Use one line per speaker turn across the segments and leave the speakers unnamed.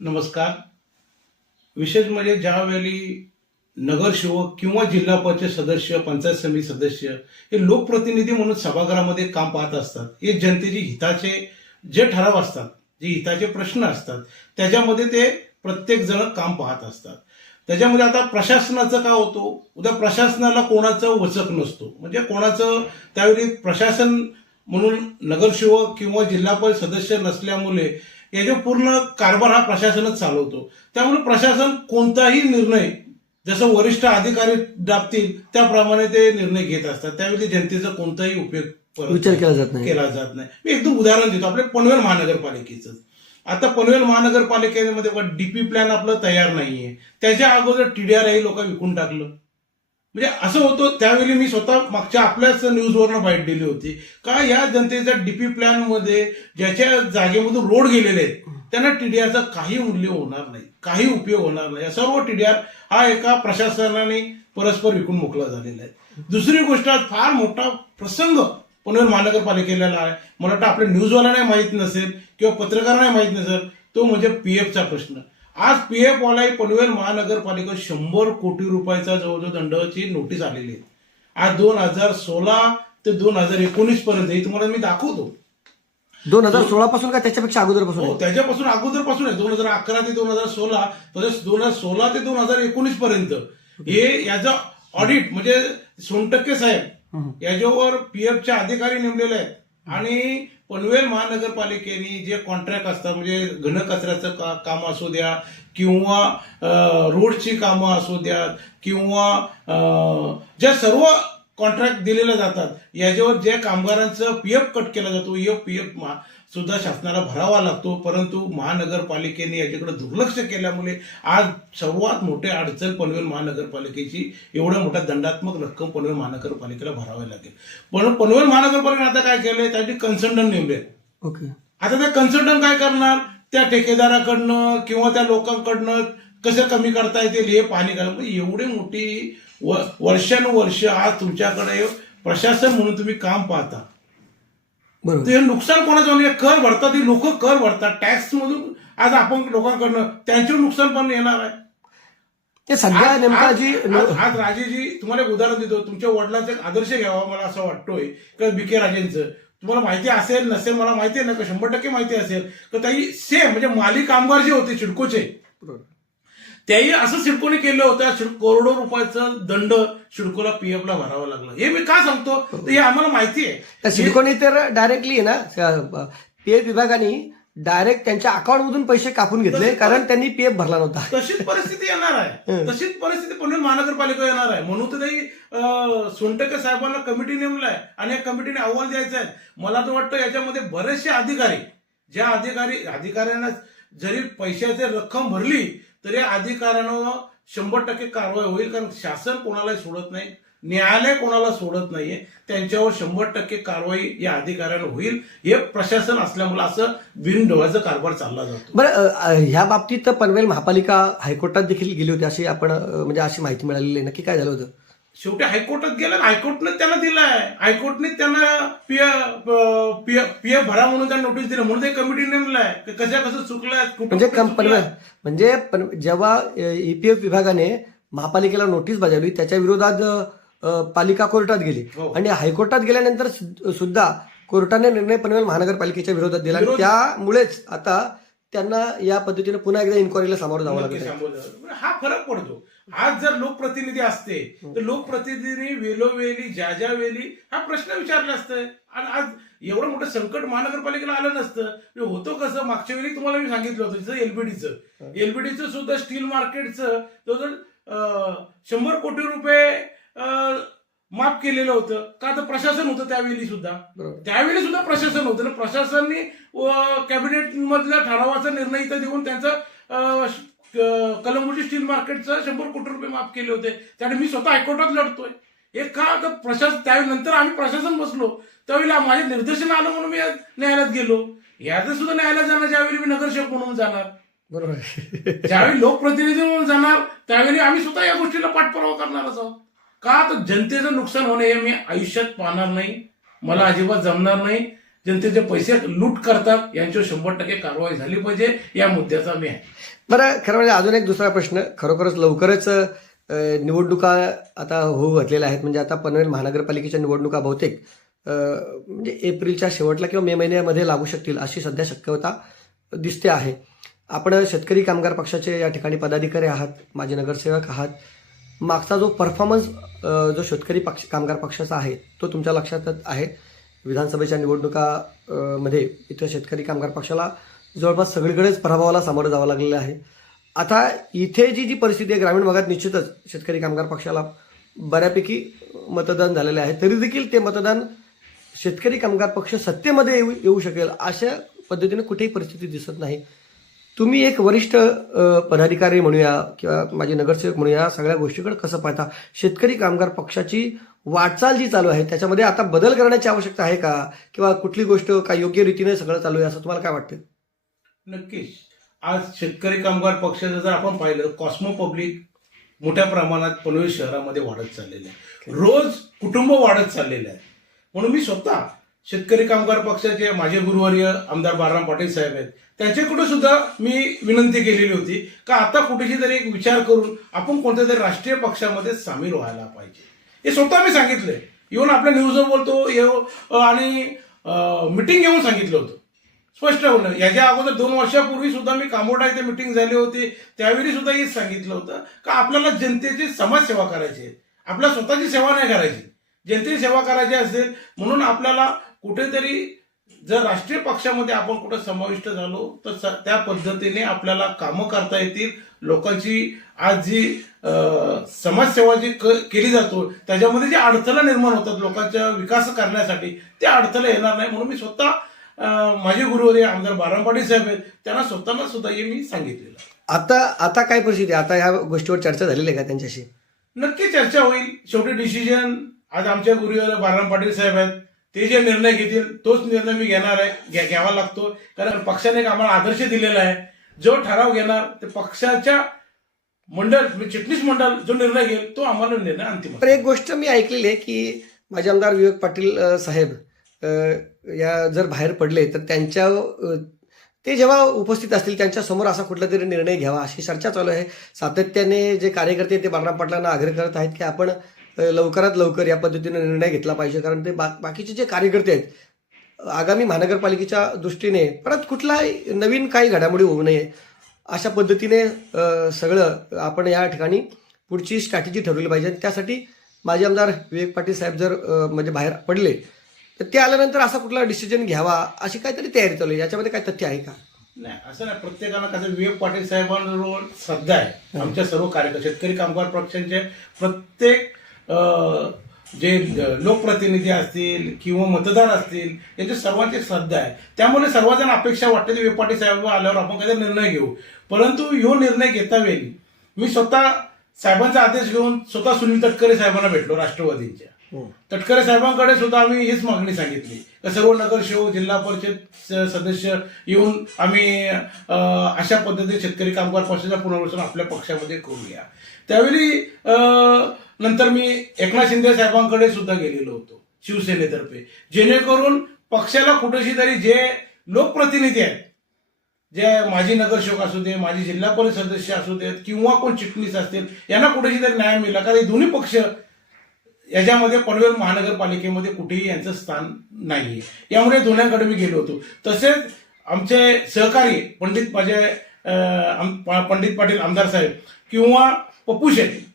नमस्कार. विशेष म्हणजे ज्यावेळी नगरसेवक किंवा जिल्हा परिषद सदस्य पंचायत समिती सदस्य हे लोकप्रतिनिधी म्हणून सभागृहामध्ये काम पाहत असतात हे जनतेचे हिताचे जे ठराव असतात जे हिताचे प्रश्न असतात त्याच्यामध्ये ते प्रत्येक जण काम पाहत असतात. त्याच्यामध्ये आता प्रशासनाचं काय होतो उद्या प्रशासनाला कोणाचं वचक नसतो. म्हणजे कोणाचं त्यावेळी प्रशासन म्हणून नगरसेवक किंवा जिल्हा परिषद सदस्य नसल्यामुळे याचे पूर्ण कारभार हा प्रशासनच चालवतो. त्यामुळे प्रशासन कोणताही निर्णय जसं वरिष्ठ अधिकारी दाबतील त्याप्रमाणे ते निर्णय घेत असतात. त्यावेळी जनतेचा कोणताही उपयोग
विचार. केला जात नाही.
केला जात नाही. मी एकदम उदाहरण देतो. आपल्या पनवेल महानगरपालिकेचं. आता पनवेल महानगरपालिकेमध्ये डीपी प्लॅन आपलं तयार नाहीये. त्याच्या अगोदर टीडीआर हे लोक विकून टाकलं. म्हणजे असं होतं त्यावेळी मी स्वतः मागच्या आपल्याच न्यूजवरनं बाईट दिली होती. का या जनतेच्या डीपी प्लॅनमध्ये ज्याच्या जागेमधून रोड गेलेले आहेत त्यांना टीडीआरचा काही मूल्य होणार नाही काही उपयोग होणार नाही. सर्व टीडीआर हा एका प्रशासनाने परस्पर विकून मोकळा झालेला आहे. दुसरी गोष्ट फार मोठा प्रसंग पनवेल महानगरपालिकेला आहे. मला वाटतं आपल्या न्यूजवाल्यांना माहीत नसेल किंवा पत्रकारांना माहीत नसेल तो म्हणजे पी एफचा प्रश्न. आज पीएफ वाला पनवेल महानगरपालिका शंभर कोटी रुपयाचा जवळजवळ दंडाची नोटीस आलेली आहे. आज दोन हजार सोळा ते दोन हजार एकोणीस पर्यंत हे तुम्हाला मी दाखवतो.
दोन हजार सोळा पासून का त्याच्यापेक्षा अगोदरपासून
हो त्याच्यापासून अगोदरपासून आहे. दोन हजार अकरा ते दोन हजार सोळा तसेच दोन हजार सोळा ते दोन हजार एकोणीस पर्यंत. हे याचं ऑडिट म्हणजे सोनटक्के साहेब याच्यावर पीएफचे अधिकारी नेमलेले आहेत. आणि पनवेल महानगरपालिकेने जे कॉन्ट्रॅक्ट असतात म्हणजे घनकचऱ्याचं का काम असू द्या किंवा रोडची कामं असू द्या किंवा ज्या सर्व कॉन्ट्रॅक्ट दिलेल्या जातात याच्यावर जे कामगारांचं पी एफ कट केला जातो पी एफ सुद्धा शासनाला भरावा लागतो. परंतु महानगरपालिकेने याच्याकडे दुर्लक्ष केल्यामुळे आज सर्वात मोठे अडचण पनवेल महानगरपालिकेची एवढ्या मोठ्या दंडात्मक रक्कम पनवेल महानगरपालिकेला भरावी लागेल. पण पनवेल महानगरपालिकेने आता काय केलंय? त्यासाठी कन्सल्टंट नेमले.
ओके.
आता ते कन्सल्टंट काय करणार? त्या ठेकेदाराकडनं किंवा त्या लोकांकडनं कसं कमी करता येतील हे पाणी करा एवढी मोठी वर्षानुवर्ष आज तुमच्याकडे प्रशासन म्हणून तुम्ही काम पाहता. ते नुकसान कोणाचं म्हणजे कर भरतात ती लोक कर भरतात. टॅक्स मधून आज आपण लोकांकडनं त्यांच्यावर नुकसान पण येणार आहे.
ते सध्या नेमका जी
आज राजेजी तुम्हाला एक उदाहरण देतो. तुमच्या वडिलांचा एक आदर्श घ्यावा मला असं वाटतोय. का बी के राजेंचं. तुम्हाला माहिती असेल नसेल मला माहिती आहे ना शंभर टक्के माहिती असेल. का त्याही सेम म्हणजे माली कामगार जे होते
बरोबर.
त्याही असं सिडकोने केलं होतं. करोडो रुपयाचं दंड सिडकोला पीएफ ला भरावा लागला. हे मी का सांगतो? तर हे आम्हाला माहिती आहे.
सिडकोनी तर डायरेक्टली आहे ना पीएफ विभागाने डायरेक्ट त्यांच्या अकाउंट मधून पैसे कापून घेतले कारण त्यांनी पीएफ भरला नव्हता.
तशीच परिस्थिती येणार आहे. तशीच परिस्थिती पनवेल महानगरपालिका येणार आहे. म्हणून तर सोनटके साहेबांना कमिटी नेमलाय आणि या कमिटीने अहवाल द्यायचा आहे. मला तर वाटतं याच्यामध्ये बरेचसे अधिकारी ज्या अधिकारी अधिकाऱ्यांना जरी पैशाची रक्कम भरली तरी या अधिकाऱ्यानं शंभर टक्के कारवाई होईल कारण शासन कोणालाही सोडत नाही न्यायालय कोणाला सोडत नाहीये त्यांच्यावर शंभर टक्के कारवाई या अधिकाऱ्यांना होईल. हे प्रशासन असल्यामुळे असं बिनडोळ्याचा कारभार चालला जातो.
बरं ह्या बाबतीत पनवेल महापालिका हायकोर्टात देखील गेली होती अशी आपण म्हणजे अशी माहिती मिळालेली आहे. नक्की काय झालं होतं?
शेवटी हायकोर्टात गेला हायकोर्टने त्यांना दिलाय. हायकोर्टने त्यांना पीएफ पीएफ भरा म्हणून त्यांना नोटीस दिलं. म्हणून ते कमिटी नेमलाय. की कशा कसं चुकलंय
म्हणजे
कुठं
कं- पनवेल
चुकलंय.
म्हणजे जेव्हा ईपीएफ विभागाने महापालिकेला नोटीस बजावली त्याच्या विरोधात पालिका कोर्टात गेली.
हो.
आणि हायकोर्टात गेल्यानंतर सुद्धा कोर्टाने निर्णय पनवेल महानगरपालिकेच्या विरोधात दिला. त्यामुळेच आता त्यांना या पद्धतीने पुन्हा एकदा इन्क्वायरीला सामोरं जावं
सांभाळलं. हा फरक पडतो. आज जर लोकप्रतिनिधी असते तर लोकप्रतिनिधी वेळोवेळी ज्या ज्या वेळी हा प्रश्न विचारला असतं. आणि आज एवढं मोठं संकट महानगरपालिकेला आलं नसतं. हे होतं कसं? मागच्या वेळी तुम्हाला मी सांगितलं होतं जसं एलबीडीचं. एलबीडीचं सुद्धा स्टील मार्केटचं जवळजवळ शंभर कोटी रुपये माफ केलेलं होतं. का तर प्रशासन होतं त्यावेळी सुद्धा. त्यावेळी सुद्धा प्रशासन होतं. ना प्रशासनाने कॅबिनेट मधल्या ठरावाचा निर्णय इथं देऊन त्यांचं कलंगुटी स्टील मार्केटचं शंभर कोटी रुपये माफ केले होते. त्याने मी स्वतः हायकोर्टात लढतोय. हे का तर प्रशासन त्यावेळी नंतर आम्ही प्रशासन बसलो. त्यावेळी माझे निर्देशन आलं म्हणून मी न्यायालयात गेलो. याचं सुद्धा न्यायालयात जाणार ज्यावेळी मी नगरसेवक म्हणून जाणार.
बरोबर.
ज्यावेळी लोकप्रतिनिधी म्हणून जाणार त्यावेळी आम्ही सुद्धा या गोष्टीला पाठपुरावा करणारच आहोत का? तर जनतेचं नुकसान होणे हे मी आयुष्यात पाहणार नाही. मला अजिबात जमणार नाही. जनतेचे पैसे लूट करतात यांच्यावर शंभर टक्के कारवाई झाली पाहिजे या मुद्द्याचा मी आहे.
बरं खरं म्हणजे अजून एक दुसरा प्रश्न खरोखरच लवकरच निवडणुका आता होऊ घातलेल्या आहेत म्हणजे आता पनवेल महानगरपालिकेच्या निवडणुका बहुतेक म्हणजे एप्रिलच्या शेवटला किंवा मे महिन्यामध्ये लागू शकतील अशी सध्या शक्यता दिसते आहे. आपण शेतकरी कामगार पक्षाचे या ठिकाणी पदाधिकारी आहात माझे नगरसेवक आहात. मागचा जो परफॉर्मन्स जो शेतकरी पक्ष कामगार पक्षाचा आहे तो तुमच्या लक्षातच आहे. विधानसभेच्या निवडणुका मध्ये इथं शेतकरी कामगार पक्षाला जवळपास सगळीकडेच पराभवाला सामोरं जावं लागलेलं आहे. आता इथे जी जी परिस्थिती आहे ग्रामीण भागात निश्चितच शेतकरी कामगार पक्षाला बऱ्यापैकी मतदान झालेले आहे. तरी देखील ते मतदान शेतकरी कामगार पक्ष सत्तेमध्ये येऊ येऊ शकेल अशा पद्धतीने कुठेही परिस्थिती दिसत नाही. तुम्ही एक वरिष्ठ पदाधिकारी म्हणूया किंवा माझे नगरसेवक म्हणूया सगळ्या गोष्टीकडे कसं पाहता? शेतकरी कामगार पक्षाची वाटचाल जी चालू आहे त्याच्यामध्ये आता बदल करण्याची आवश्यकता आहे का? किंवा कुठली गोष्ट का योग्य रीतीने सगळं चालू आहे असं तुम्हाला काय वाटतं?
नक्कीच. आज शेतकरी कामगार पक्षाचं जर आपण पाहिलं कॉस्मो पब्लिक मोठ्या प्रमाणात पनवेल शहरामध्ये वाढत चाललेलं आहे. रोज कुटुंब वाढत चाललेलं आहे. म्हणून मी स्वतः शेतकरी कामगार पक्षाचे माझे गुरुवर्य आमदार बाळराम पाटील साहेब आहेत. त्यांच्याकडे सुद्धा मी विनंती केलेली होती का आता कुठेशी तरी एक विचार करून आपण कोणत्या तरी राष्ट्रीय पक्षामध्ये सामील व्हायला पाहिजे. हे स्वतः मी सांगितलंय. येऊन आपल्या न्यूजवर बोलतो येऊ आणि मिटिंग घेऊन सांगितलं होतं. स्पष्ट होणं याच्या अगोदर दोन वर्षापूर्वी सुद्धा मी कामोडा इथे मिटिंग झाली होती. त्यावेळी सुद्धा हेच सांगितलं होतं का आपल्याला जनतेची समाजसेवा करायची आहे. आपल्या स्वतःची सेवा नाही करायची. जनतेची सेवा करायची असेल म्हणून आपल्याला कुठेतरी जर राष्ट्रीय पक्षामध्ये आपण कुठं समाविष्ट झालो तर त्या पद्धतीने आपल्याला कामं करता येतील. लोकांची आज जी समाजसेवा जी केली जातो त्याच्यामध्ये जे अडथळा निर्माण होतात लोकांचा विकास करण्यासाठी ते अडथळे येणार नाही म्हणून मी स्वतः माझे गुरुवारी आमदार बाराम पाटील साहेब आहेत त्यांना स्वतःला सुद्धा हे मी सांगितलेलं
आता आता काय परिस्थिती? आता या गोष्टीवर चर्चा झालेली आहे का त्यांच्याशी?
नक्की चर्चा होईल. शेवटी डिसिजन आज आमच्या गुरुवार बाराम पाटील साहेब आहेत. ते जे निर्णय घेतील तोच निर्णय मी घेणार आहे घ्या- घ्यावा लागतो. कारण पक्षाने एक आम्हाला आदर्श दिलेला आहे. जो ठराव घेणार ते पक्षाच्या मंडळ म्हणजे चिटणीस मंडळ जो निर्णय घेईल तो आम्हाला निर्णय अंतिम
पण एक गोष्ट मी ऐकलेली आहे की माझे आमदार विवेक पाटील साहेब या जर बाहेर पडले तर त्यांच्या ते जेव्हा उपस्थित असतील त्यांच्यासमोर असा कुठला तरी निर्णय घ्यावा अशी चर्चा चालू आहे. सातत्याने जे कार्यकर्ते ते बाळराम पाटलांना आग्रह करत आहेत की आपण लवकरात लवकर या पद्धतीने निर्णय घेतला पाहिजे. कारण ते बा बाकीचे जे कार्यकर्ते आहेत आगामी महानगरपालिकेच्या दृष्टीने परत कुठलाही नवीन काही घडामोडी होऊ नये अशा पद्धतीने सगळं आपण या ठिकाणी पुढची स्ट्रॅटेजी ठरवली पाहिजे. त्यासाठी माझे आमदार विवेक पाटील साहेब जर म्हणजे बाहेर पडले तर ते आल्यानंतर असा कुठला डिसिजन घ्यावा अशी काहीतरी तयारी चालू आहे. याच्यामध्ये काय तथ्य आहे का?
नाही असं नाही. प्रत्येकाला कसं विवेक पाटील साहेबांवर श्रद्धा आहे. आमच्या सर्व कार्यकर्ते शेतकरी कामगार पक्षांचे प्रत्येक जे लोकप्रतिनिधी असतील किंवा मतदार असतील यांच्या सर्वांची श्रद्धा आहे. त्यामुळे सर्वजण अपेक्षा वाटते की वेपाटी साहेब आल्यावर आपण काहीतरी निर्णय घेऊ. परंतु ह्यो निर्णय घेता वेळी मी स्वतः साहेबांचा आदेश घेऊन स्वतः सुनील तटकरे साहेबांना भेटलो राष्ट्रवादींच्या. हो. तटकरे साहेबांकडे सुद्धा आम्ही हीच मागणी सांगितली. सर्व नगरसेवक जिल्हा परिषद सदस्य येऊन आम्ही अशा पद्धतीने शेतकरी कामगार पक्षाचा पुनर्वसन आपल्या पक्षामध्ये करूया. त्यावेळी अं, नंतर मी एकनाथ शिंदे साहेबांकडे सुद्धा गेलेलो होतो शिवसेनेतर्फे. जेणेकरून पक्षाला कुठेशी तरी जे लोकप्रतिनिधी आहेत जे माजी नगरसेवक असू दे माजी जिल्हा परिषद सदस्य असू देत किंवा कोण चिटणीस असतील यांना कुठेशी तरी न्याय मिळाला कारण हे दोन्ही पक्ष याच्यामध्ये पनवेल महानगरपालिकेमध्ये कुठेही यांचं स्थान नाही यामुळे दोन्हीकडे मी गेलो होतो. तसेच आमचे सहकारी पंडित माझे पंडित पाटील आमदार साहेब किंवा पप्पू शेट्टी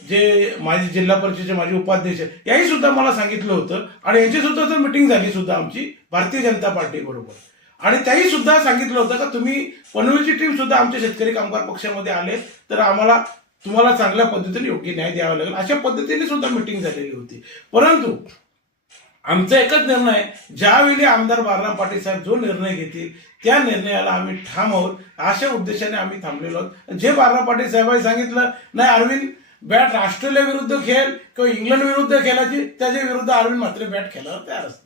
जे माझे जिल्हा परिषदेचे माझे उपाध्यक्ष याही सुद्धा मला सांगितलं होतं आणि यांची सुद्धा जर मिटिंग झाली सुद्धा आमची भारतीय जनता पार्टी बरोबर. आणि त्याही सुद्धा सांगितलं होतं का तुम्ही पनवेलची टीम सुद्धा आमच्या शेतकरी कामगार पक्षामध्ये आले तर आम्हाला तुम्हाला चांगल्या पद्धतीने योग्य न्याय द्यावा लागेल. अशा पद्धतीने सुद्धा मिटिंग झालेली होती. परंतु आमचा एकच निर्णय आहे, ज्यावेळी आमदार बाळराम पाटील साहेब जो निर्णय घेतील त्या निर्णयाला आम्ही ठाम आहोत. अशा उद्देशाने आम्ही थांबलेलो आहोत. जे बाळराम पाटील साहेबांनी सांगितलं नाही अरविंद बॅट ऑस्ट्रेलिया विरुद्ध खेळ किंवा इंग्लंड विरुद्ध खेळायची त्याच्या विरुद्ध अरविंद मात्र बॅट खेळायला तयार असतो